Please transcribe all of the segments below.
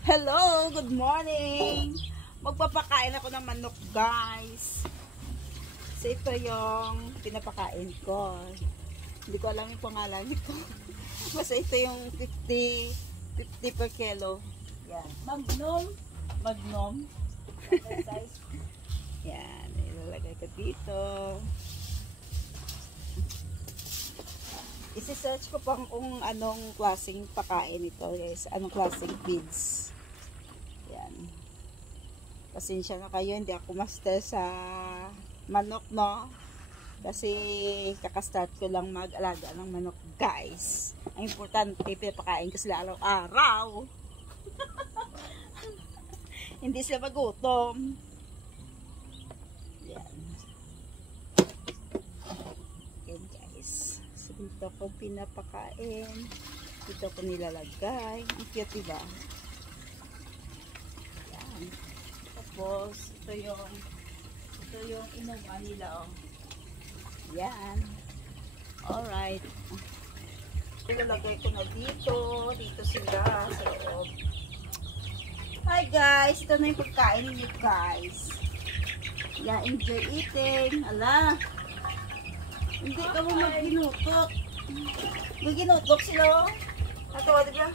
Hello, good morning. Magpapakain ako ng manok, guys. So ito yung pinapakain ko. Hindi ko alam yung pangalan nito. Basta ito yung 50 per kilo. Yan. Magnum. Yan, ilalagay ko dito. Isi-search ko pang kung anong klaseng pakain ito, guys. Anong klaseng feeds. Yan. Pasensya na kayo, hindi ako master sa manok, no? Kasi kakastart ko lang mag-alaga ng manok, guys. Ang importante, pinapakain ko sila araw-araw. Hindi sila magutom. Yan. Yan, guys. So, dito ko pinapakain. Dito ko nilalagay. Ang cute, diba? Yan. Tapos, ito yung inuman nila, oh. Yan. Alright. Ilalagay ko na dito. Dito sila sa loob. Hi guys, ito na yung pagkain niyo, guys. Yeah, enjoy eating. Ala. Hindi ka mo mag-ginutok. Mag-ginutok sila. Natawa, diba?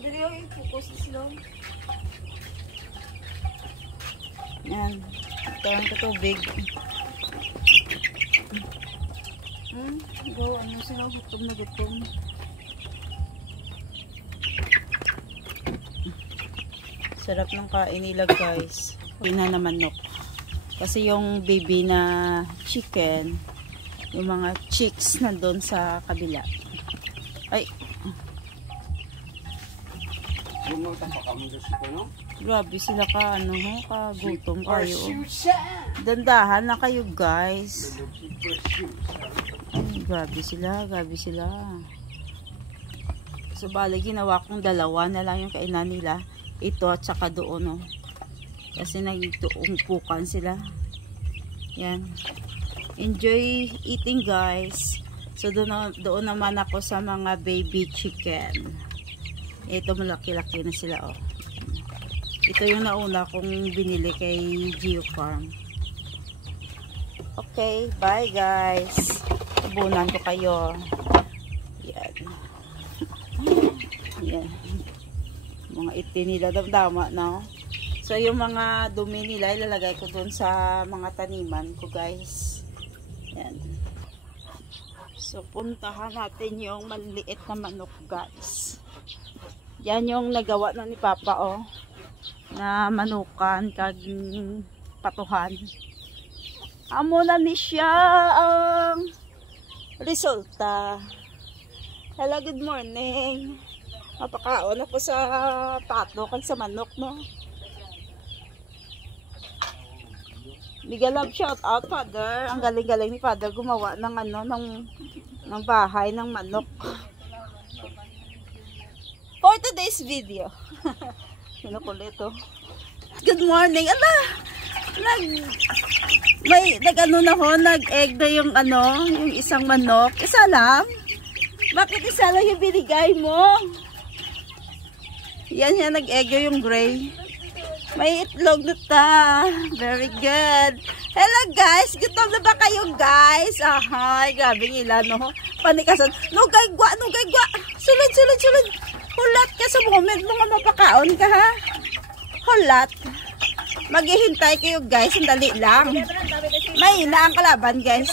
Dili yung focus sila. Yan. Ito ang katubig. Go, ano sila? Gutom na gutom. Sarap ng kain nila, guys. Pina na manok. Kasi yung baby na chicken, yung mga chicks na doon sa kabila. Ay. Grabe sila ka, ano ho, kagutom kayo. Dandahan na kayo, guys. Ay, grabe sila, grabe sila. So, bali, ginawa kong dalawa na lang yung kainan nila. Ito at saka doon, no. Kasi nagtuumpukan sila. Yan. Enjoy eating, guys. So, doon naman ako sa mga baby chicken. Ito, malaki-laki na sila, oh. Ito yung nauna kong binili kay Geo Farm. Okay, bye, guys. Tubunan ko kayo. Yan. Yan. Mga itin nila, tama na. So, yung mga dumi nila, ilalagay ko dun sa mga taniman ko, guys. Yan. So, puntahan natin yung maliit na manok, guys. Yan yung nagawa na ni Papa, oh. Na manukan, kag patuhan. Amo na ni siya ang resulta. Hello, good morning. Mapakaon na po sa pato kag sa manok, no? Bigyan love shout out, Father. Ang galing-galing ni Father gumawa ng ano, ng bahay ng manok. For today's video. Kinukulit, oh. Good morning. Ala! Nag-ano na ho, nag-egg na yung ano, yung isang manok. Isa lang? Bakit isa lang yung binigay mo? Yan yan, nag-egg yung gray. May itlog na ta. Very good. Hello guys, gutom na ba kayo, guys? Ahay, grabe nila, no? Panikasan. Nugay-gwa. Sulod. Hulat ka sa moment mo nga mapakaon ka, ha? Hulat. Maghihintay kayo, guys. Sandali lang. May na ang kalaban, guys.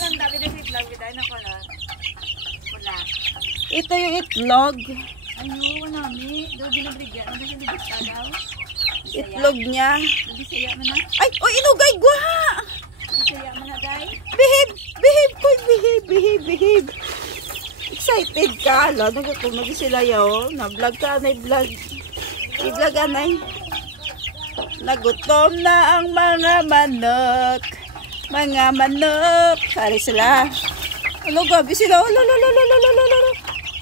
Ito yung itlog. Ano, nami? Daw ginabigyan. Ano ginabigyan daw? Itlog niya. Bisaya mo na? Ay, oh, inugay gwa! Bisaya mo na, day? Behave. Excited ka. Ala, nagutom na sila yaw. Na-vlog ka, na-vlog. I-vlog anay. Nagutom na ang mga manok. Sari sila. Ano, gabi sila.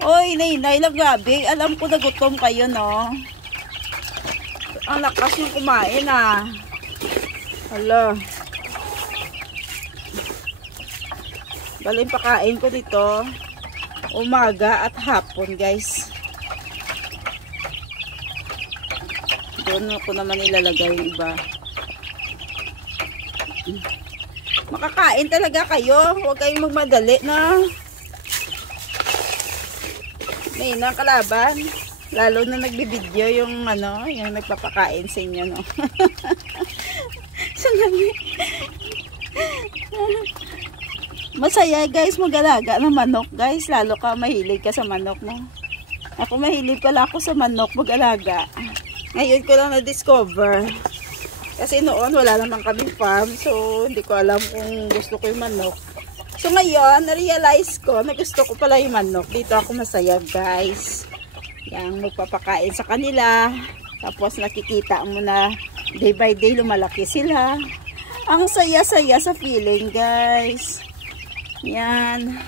Oy, nay, gabi. Alam ko nagutom kayo, no? Ang lakas yung kumain, ah. Hala. Bali, pakain ko dito umaga at hapon, guys. doon ako naman ilalagay yung iba. Makakain talaga kayo. Huwag kayong magmadali na. May nang kalaban. Lalo na nagbibideo yung ano, yung nagpapakain sa inyo, no. Masaya guys mag-alaga ng manok guys. Lalo ka mahilig ka sa manok, no. Ako mahilig pala ako sa manok mag-alaga. Ngayon ko lang na-discover. Kasi noon wala naman kaming farm. So hindi ko alam kung gusto ko yung manok. So ngayon na-realize ko na gusto ko pala yung manok. Dito ako masaya guys. Yang magpapakain sa kanila. Tapos nakikita mo na day by day lumalaki sila. Ang saya-saya sa feeling guys. Yan.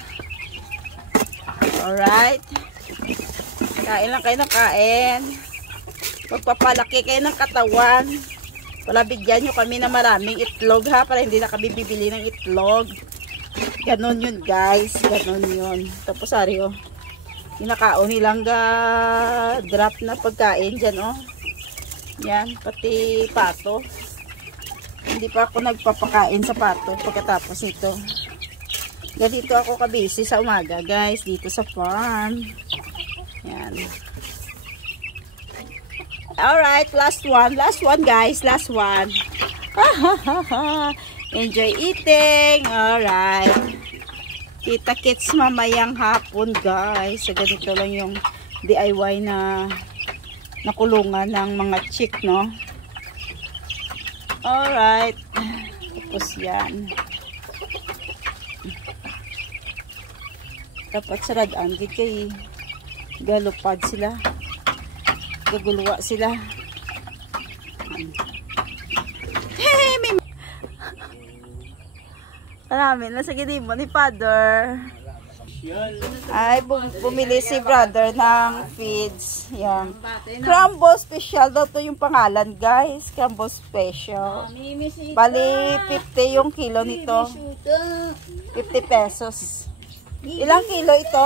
Alright. Kain lang kayo ng kain. Magpapalaki kayo ng katawan. Wala, bigyan nyo kami ng maraming itlog ha. Para hindi na kami bibili ng itlog. Ganon yun guys. Ganon yun. Tapos ari oh. Kinakaon nilang drop na pagkain dyan oh. Yan. Pati pato. Hindi pa ako nagpapakain sa pato pagkatapos ito. Ganito ako kabisi sa umaga guys. Dito sa farm. Yan. Alright, last one. Last one guys. Last one. Enjoy eating. Alright. Kita-kits mamayang hapon guys. So ganito lang yung DIY na nakulungan ng mga chick, no? Alright. Tapos yan. Dapat saradaan di kay galupad sila. Gaguluwa sila. Hey, may marami na sa mo ni Father. Ay, bumili si brother ng feeds. Yan. Crumble Special daw to yung pangalan guys. Crumble Special. Bali 50 yung kilo nito. 50 pesos. Ilang kilo ito?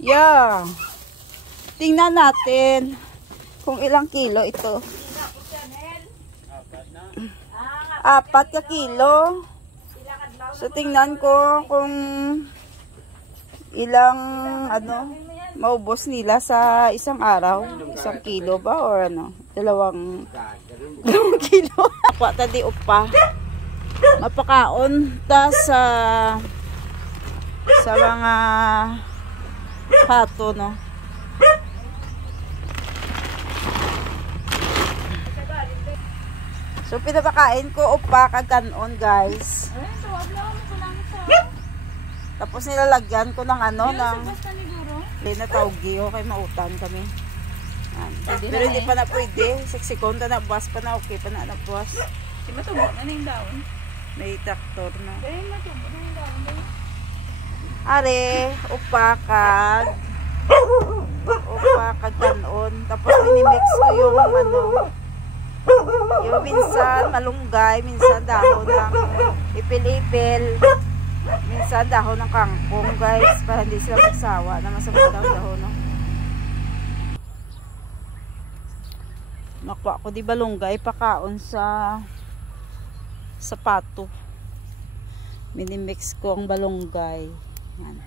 Yeah. Tingnan natin kung ilang kilo ito. 4 ka kilo. So tingnan ko kung ilang ano maubos nila sa isang araw. 1 kilo ba or ano? 2 kilo. Pata di upa. Mapakaon ta sa mga pato, no. So pinapakain ko upa kag kanon guys. Tapos nilalagyan ko ng ano ng lina tawgi okay mautan kami. Pero hindi pa na pwede. 6 sekonda na buwas pa na okay pa na buwas. Di ba tubo na yung daon? May traktor na. Eh, matubo na yung daon. Are, upa kag kanon. Tapos minimix ko yung ano. Yung minsan malunggay, minsan dahon ng ipil-ipil. Minsan dahon ng kangkong guys. Para hindi sila magsawa na masama dahon, no? Nakuha ko di balunggay pakaon sa pato. Minimix ko ang balunggay. Yan.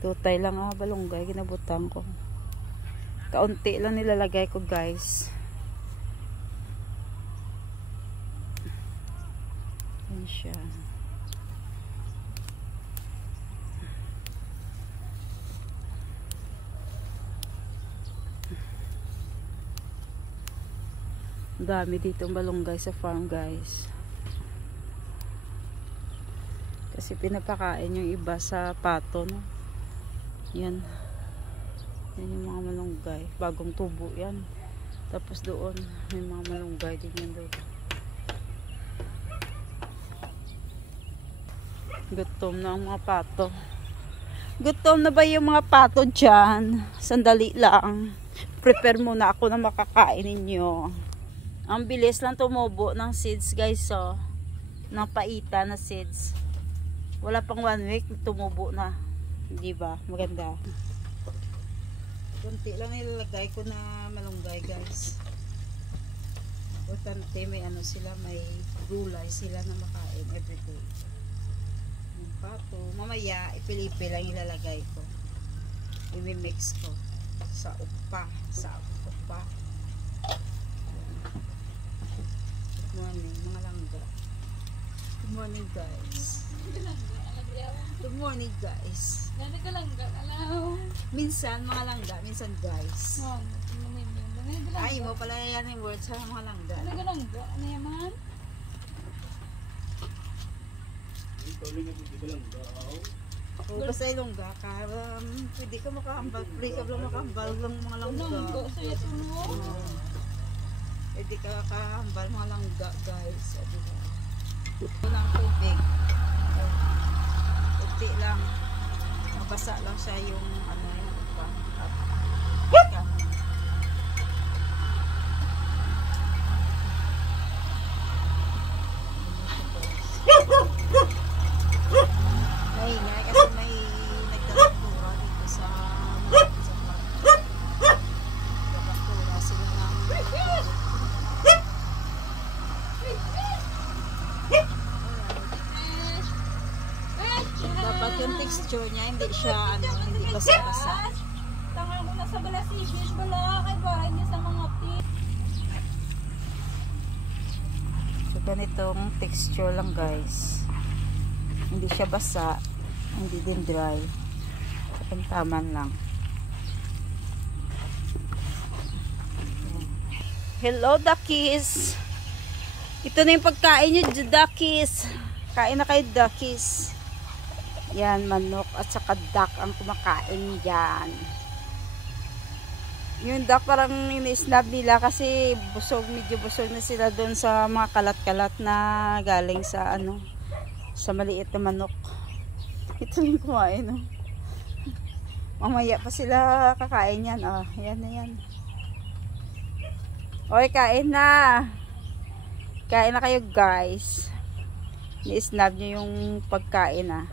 Dutay lang balunggay ginabutang ko. Kaunti lang nilalagay ko guys. Yan siya. Dami dito balunggay sa farm guys. Kasi pinapakain yung iba sa pato, no? Yan. Yan yung mga malunggay. Bagong tubo yan. Tapos doon may mga malunggay din yan doon. Gutom na ang mga pato. Gutom na ba yung mga pato dyan? Sandali lang. Prepare muna ako na makakain ninyo. Ang bilis lang tumubo ng seeds guys, so. Ng paita na seeds. Wala pang 1 week, tumubo na. Di ba? Maganda. Kunti lang ilalagay ko na malunggay guys. Importante may ano sila, may gulay sila na makain everyday. Yung pato, mamaya ipilipi lang ilalagay ko. I-mix ko sa upa. Good morning mga langga. Good morning guys. Good morning guys. Nani ka lang ga, alaw. Minsan mga langga, minsan guys. Ay mo pala yan yung words sa mga langga. Nani ka lang ga, ano yaman? O basta ilongga ka, pwede ka makahambal, free ka lang makahambal ng mga langga. Langga, saya tulo. Pwede ka kahambal mga langga guys. O diba? Ito ng tubig. Kunti lang. Mabasa lang siya yung ano yung upa. At maingay kasi may nagtataktura dito sa nagtataktura sila ng dapat yung texture niya hindi siya ano, hindi basa-basa. Tangan ko na sa balasibis, bala kay barang niya sa mga pit. So ganitong texture lang guys. Hindi siya basa, hindi din dry. Taman lang. Hello duckies. Ito na yung pagkain nyo duckies. Kain na kayo duckies. Yan, manok at saka duck ang kumakain dyan. Yung duck parang ini-snap nila kasi busog, medyo busog na sila doon sa mga kalat-kalat na galing sa ano, sa maliit na manok. Ito yung kumain, no? Mamaya pa sila kakain yan. Oh, yan na yan. Oy, kain na. Kain na kayo guys. Ni-snap nyo yung pagkain ah.